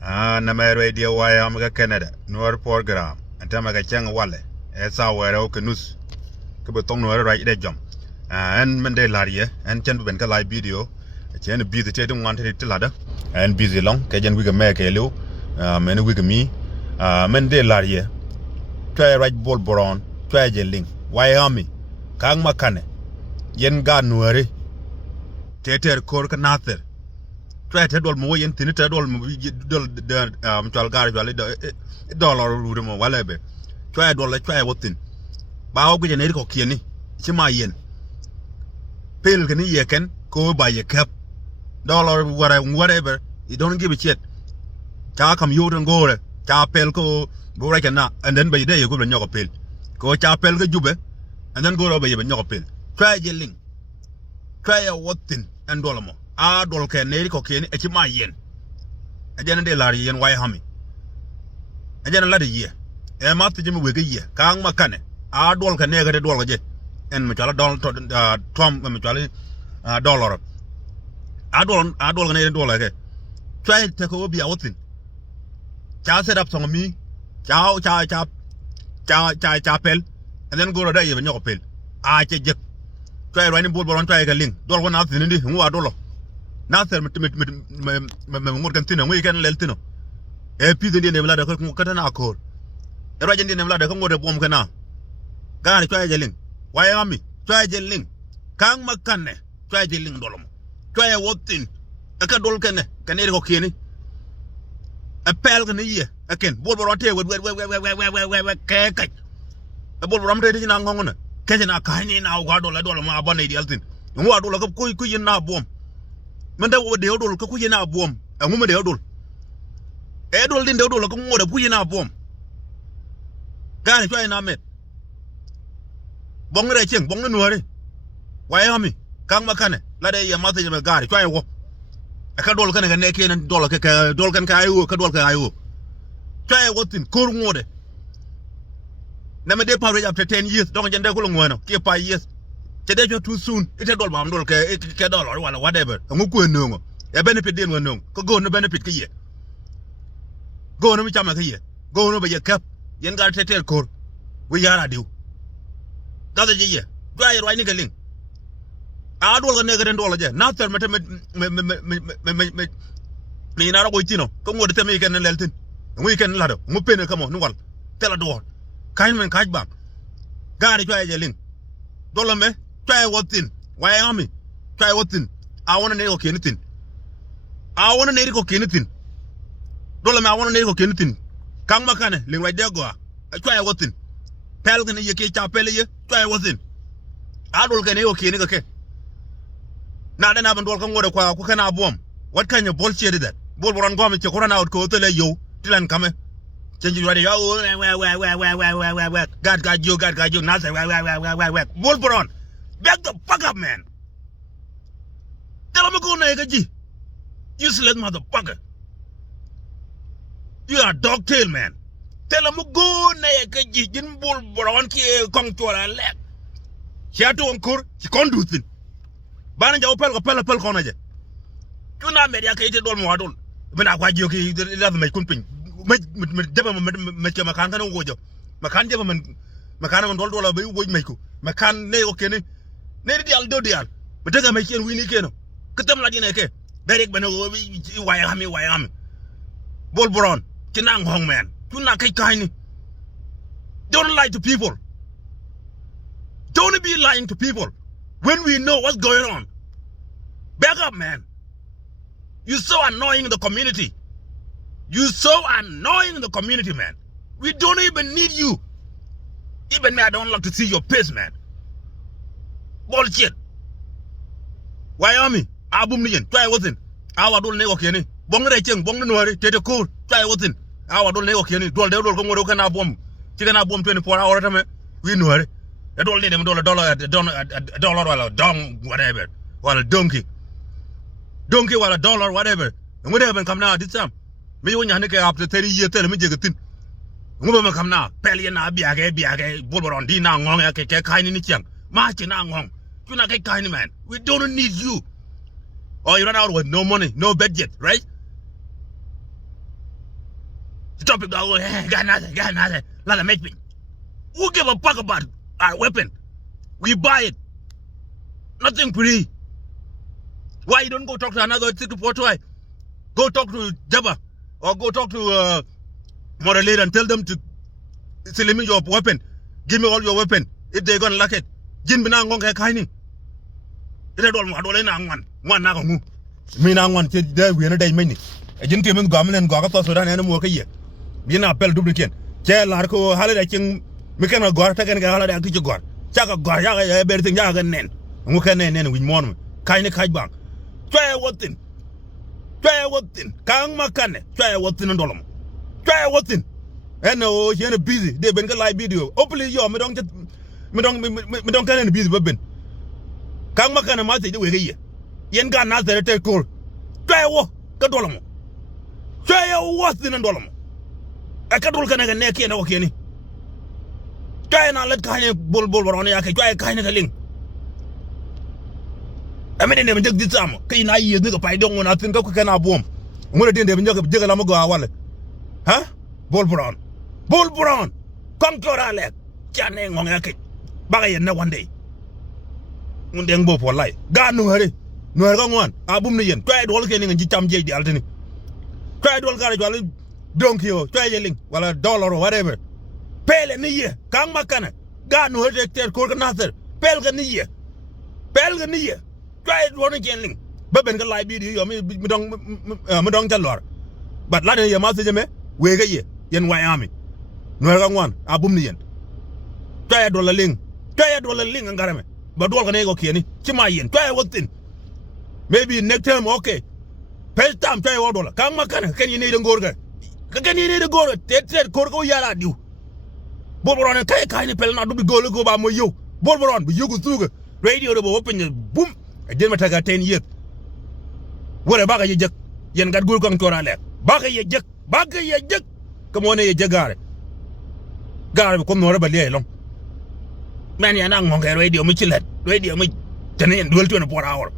na my radio why am ga Canada nor program and tama ga chang wale esa wero kenus ke betong no right de jom and men de larie and chen ben ka live video chen busy te dum want te lada and busy long ke jen wi ga me ke lu men wi ga mi men de larie try right ball boron try je ling why am kang makane yen ga nuare teter kor ka nater try te dol mo yen tin te dol mo dol chal gar jale dollar ru mo wala be try dol la try wotin ba o gje ne ko kieni chima yen pel kan ye ken ko ba ye kap dollar whatever you don't give a shit cha kam yo don go re cha pel ko bo ra kana and then by day you go nyoko pel ko cha pel ga jube and then go ro ba ye nyoko pel try je ling try a wotin and dollar mo a dol ke ne ko kieni chima yen ajana de lar yen why hami ajana la de ye e ma ti jimi we ga ye kang makane a dol ka ne ga de dol ga je en mi chala dol to tom mi chala dollar a dol ga ne dol ga try te ko bi a wotin cha set up song mi cha pel and then go ro da ye nyoko pel a che je try ro ni bol boron try ga ling dol ko na tin ndi ngwa dolo na ser mit ngur kan tin ngui kan lel tin e pi de ne mla da ko ka na ko e ro je ne mla da ko ngode bom kana ga ni try je ling why am mi try je ling kang makane try je ling dolom try wotin aka dol kene kan e ko kieni a pel kan ye aken bol boron te we ke bol boron te na ngongona ke na ka ni na ga dol ma ba ne di altin ngwa dol ko ku yin na bom man da de dol ko ku yin na bom nguma de dol e dol din de dol ko ngode ku yin na bom ga ni try na met bong re cheng bong nuare why hami kang makane la de ya mate je ga ri try wo aka dol kan ga ne ke nan dol ka dol kan ka ayu ka dol ka ayu try wotin kur ngode na me de pare after 10 years donc jende ko ngono ke pa years te de too soon ite dol mam dol ke dollar wala whatever ngo ko nongo e benefit den ngono ko go no benefit ke ye go no mi chama ke ye go no be ye kap yen ga tetel kor we yara diu da de ye dry right ni galing a dol ga ne ga den dol je na ter me na ro ko tino ko ngode te me ken leltin ngui ken la do ngu pene kamo nu wal tela do kain men kaj bam gari try je ling dol me try wotin why am try wotin I want to ne ko kenitin I want to ne ko kenitin dol me I want to ne ko kenitin kang makane ling right there go try wotin pel kan ye ke cha pel ye try wotin a dol kan ne ko keni ke na da na ban dol kan ngode kwa ku kana bom what kind of bullshit is that bol boran go me che corona out ko tele yo tilan kame change ready yo God got you now say bol boran back the fuck up man tell me go na ga ji useless motherfucker you are dog tail man tell me go na ga ji jin bol boran ki kong tola lek chato onkur ki conducting bana jaw pel ko na je tuna media kay te dol mo adol bena kwa jiyo ki la me kun pin me deba me ke makan kan wojo makan deba man makan man dol dola be woj me ko makan ne o kene ne di al do di al be daga me ken wini keno ketam la dine ke direct bena way am bol boron ci nang hong man tuna kay ni don't lie to people don't be lying to people when we know what's going on. Back up, man. You're so annoying in the community. You're so annoying in the community, man. We don't even need you. Even me, I don't like to see your face, man. Bullshit. Why am I? Abum niyan. Try what's in. Awa dol ne okeni. Bong re cheng, bong nuari. Tete cool. Try what's in. Awa dol ne okeni. Dol ko ngoro kana bom. Chika na bom 24 hours tame. We nuari. I don't need them dollar wala dong whatever wala donkey wala dollar whatever and whatever come now this time me wonya ne ke after 30 years tell me jegatin nguba me come now pel ye na biage bolboron di na ngong ya ke kaini ni chiang ma chi na ngong you na ke kaini man we don't need you or you run out with no money no budget right The topic go, got nothing. Let make me. Who give a fuck about our weapon? We buy it. Nothing free. Why you don't go talk to another 64 Go talk to Jabba or go talk to Morale and tell them to sell me your weapon. Give me all your weapon. If they're gonna like it. Jin binang ngong kaini. Ina dol mo dole na ngwan na ko mu. Mi na ngwan che de wi na dai mani. E jin ke men gam nen go ka to Sudan ene mo ka ye. Bi na appel dubli ken. Che lar ko hala da king mi ken gor ta ken ga hala da ki gor. Cha ka gor ya ga ber tin ya ga nen. Mu ken nen wi mon kaini kaj bang. Twa wotin. Kang makane. Twa wotin ndolom. Twa wotin. Eno yene busy. De ben ga live video. Hopefully yo me don't kan en busy ben. Kang makane ma te de we ga ye. Yen ga na tere te kor. Twa wo ka dolom. Twa wotin ndolom. E ka dol kan ga ne ke na wo ke ni. Twa na let kan bol ron ya ke twa kan ga ling. Amene ne mjek ditsamo kay na yi ne ga pay dong na tin ka ko kana bom ngure den de mjek jegala mo go awale ha bol brown kom ale chane ngong ya ke baga yen na one day munde ngbo for life ga no hare no ga ngwan abum ne yen toy dol ke ne ngi cham je di altini toy dol ga wala donkio toy yeling wala dollar or whatever pele ni ye kang makana ga no hare ter ko na ter pel ga ni ye try running genling baben ga live video yo mi dong jalor but la ne ma se jeme we ga ye yen Wyoming no ga ngwan abum ni yen try do la ling ngarame ba do ga ne go keni ci ma yen try wotin maybe next time okay pay time try wo do la kan makana ken ni de ngor ga ken ni de gor te ko ko yara diu bolboron kay ni pel na du bi go ba mo yow bolboron bi yugo suga radio do bo open boom den mata ga 10 years wala baga ye jek yen gat gul ko tora lek baga ye jek ko mo ne ye jegare gar ko no ba le long man ya na ngong radio mi chilet radio mi tenen dul 24 hour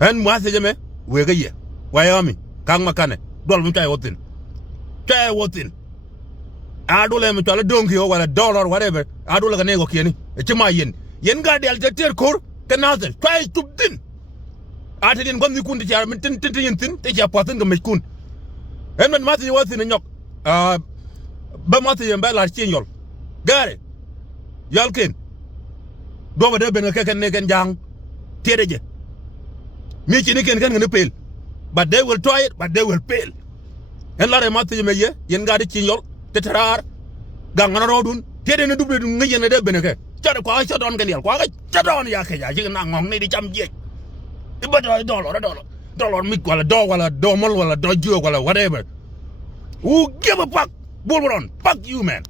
han mo ase jeme we ga ye Wyoming kang makane dol mu tay wotin adule mi tole donki wala dollar whatever adule ga ne go keni e ci ma yen ga del te ter kor kenazel tay tubdin ate den gomni kun ti ar min tin yen tin te ja patin ga me kun en man mati wati ne nyok ba mati yen ba la ci nyol gare yalken do ba de ben ka ken ne ken jang tere je mi ci ne ken ne pel but they will try it but they will fail en la re mati me ye yen ga di ci nyol te tarar ga ngana rodun tere ne duble ngi yen de ben ka chado kwa chadon ganel kwa chadon ya ke ya jina ngong ni di cham je iba dollar mi wala do mol wala do ju wala whatever who give a fuck bullrun fuck you man